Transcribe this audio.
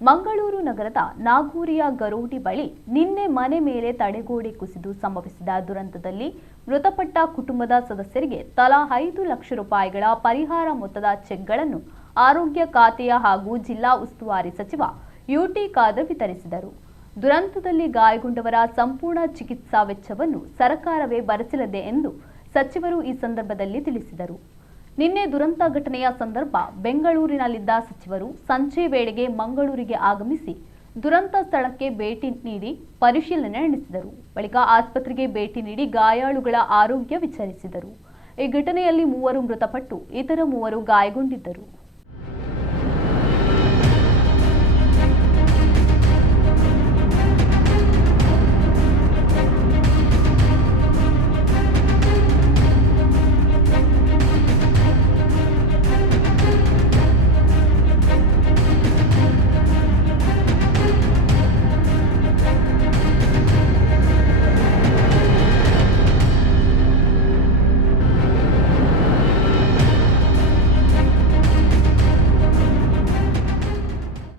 ಮಂಗಳೂರು ನಗರದ ನಾಗೂರಿಯ ಗರೋಡಿ ಬಳಿ ನಿನ್ನೆ ಮನೆ ಮೇಲೆ ತಡೆಗೋಡೆ ಕುಸಿದು ಸಂಭವಿಸಿದ ದುರಂತದಲ್ಲಿ ಮೃತಪಟ್ಟ ಕುಟುಂಬದ ಸದಸ್ಯರಿಗೆ ತಲಾ 5 ಲಕ್ಷ ರೂಪಾಯಿಗಳ ಪರಿಹಾರ ಮೊತ್ತದ ಚೆಕ್ಗಳನ್ನು ಆರೋಗ್ಯ ಖಾತೆಯ ಹಾಗೂ ಜಿಲ್ಲಾ ಉಸ್ತುವಾರಿ ಸಚಿವ ಯುಟಿ ಖಾದರ್ ವಿತರಿಸಿದರು. ದುರಂತದಲ್ಲಿ ಗಾಯಗೊಂಡವರ ಸಂಪೂರ್ಣ ಚಿಕಿತ್ಸಾ ವೆಚ್ಚವನ್ನು ಸರ್ಕಾರವೇ ಭರಿಸಲಿದೆ ಎಂದು ಸಚಿವರು ಈ ಸಂದರ್ಭದಲ್ಲಿ ತಿಳಿಸಿದರು. ನಿನ್ನೆ ದುರಂತ ಘಟನೆಯ ಸಂದರ್ಭ ಬೆಂಗಳೂರಿನಲ್ಲಿದ್ದ ಸಚಿವರು ಸಂಜೆ ವೇಳೆಗೆ ಮಂಗಳೂರಿಗೆ ಆಗಮಿಸಿ ದುರಂತ ಸ್ಥಳಕ್ಕೆ ಭೇಟಿ ನೀಡಿ ಪರಿಶೀಲನೆ ನಡೆಸಿದರು. ಬಳಿಕ ಆಸ್ಪತ್ರೆಗೆ ಭೇಟಿ ನೀಡಿ ಗಾಯಾಳುಗಳ ಆರೋಗ್ಯ ವಿಚಾರಿಸಿದರು. ಈ ಘಟನೆಯಲ್ಲಿ 3 ಮೃತಪಟ್ಟು ಇತರ 3 ಗಾಯಗೊಂಡಿದ್ದರು.